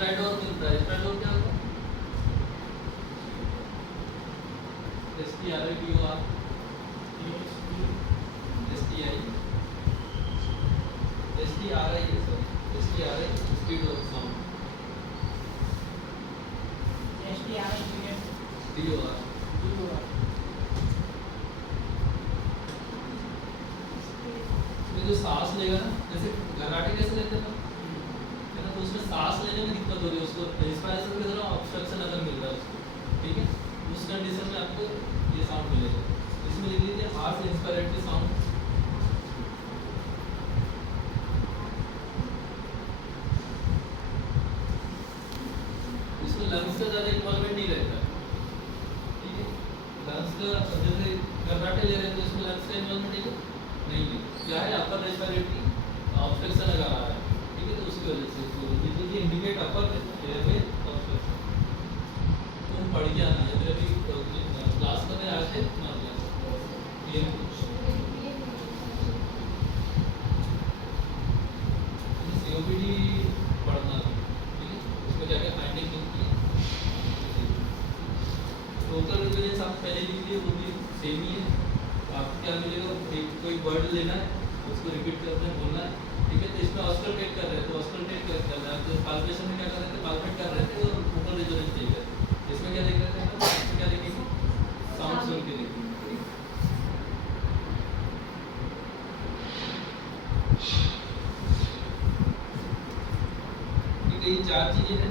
स्ट्राइडोर मिलता है। स्ट्राइडोर क्या होता है? STRIDOR STRI स्टीडो साउंड DOR। इसमें जो सांस लेगा ना, जैसे घराटे कैसे लेते हैं है ना, तो उसमें सांस लेने में दिक्कत हो रही है उसको, रेस्पिरेशन में थोड़ा ऑब्स्ट्रक्शन अगर मिल रहा है उसको, ठीक है, उस कंडीशन में आपको ये साउंड मिलेगा। इसमें लिख लीजिए हार्श इंस्पिरेटरी साउंड। इसमें लंग्स का ज़्यादा इन्वॉल्वमेंट नहीं रहता है, ठीक है। लंग्स का जैसे घबराहटे ले रहे हैं तो इसमें लंग्स का इन्वॉल्वमेंट नहीं है, क्या है अपर रेस्पिरेटरी ऑब्स्ट्रक्शन लगा रहा है, ठीक है, तो उसकी वजह से इसको ये इंडिकेट अपर एयरवे ऑब्स्ट्रक्शन। तुम पढ़ के आना है, मेरे अभी क्लास करने आए थे तुम्हारे ये COPD पढ़ना, ठीक है, उसमें क्या क्या फाइंडिंग मिलती है। टोटल रिजोनेंस आप पहले लिख लिए, वो भी सेम ही है। आपको क्या मिलेगा, एक कोई वर्ड लेना है, उसको रिपीट करना है, बोलना है, ठीक है। तो इसमें ऑस्कल्टेट कर रहे हैं, तो ऑस्कल्टेट कर रहे हैं, तो पाल्पेशन में क्या कर रहे थे, पाल्पेट कर रहे थे और टोटल रिजोनेंस देख रहे थे। इसमें क्या देख रहे थे, इसमें क्या देखेंगे, साउंड सुन के देखेंगे। ठीक है, ये चार चीजें हैं